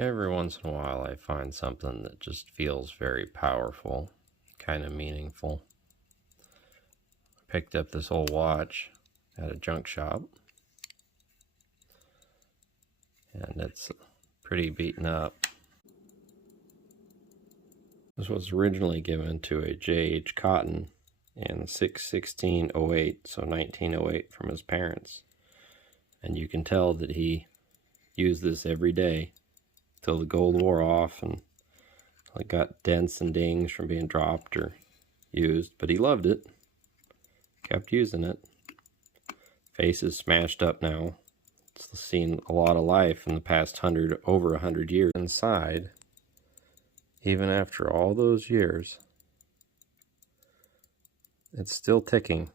Every once in a while I find something that just feels very powerful, kind of meaningful. Picked up this old watch at a junk shop, and it's pretty beaten up. This was originally given to a J.H. Cotton in 6/16/08, so 1908, from his parents. And you can tell that he used this every day till the gold wore off and it got dents and dings from being dropped or used, but he loved it, kept using it. Face is smashed up now. It's seen a lot of life in the past over 100 years. Inside, even after all those years, it's still ticking.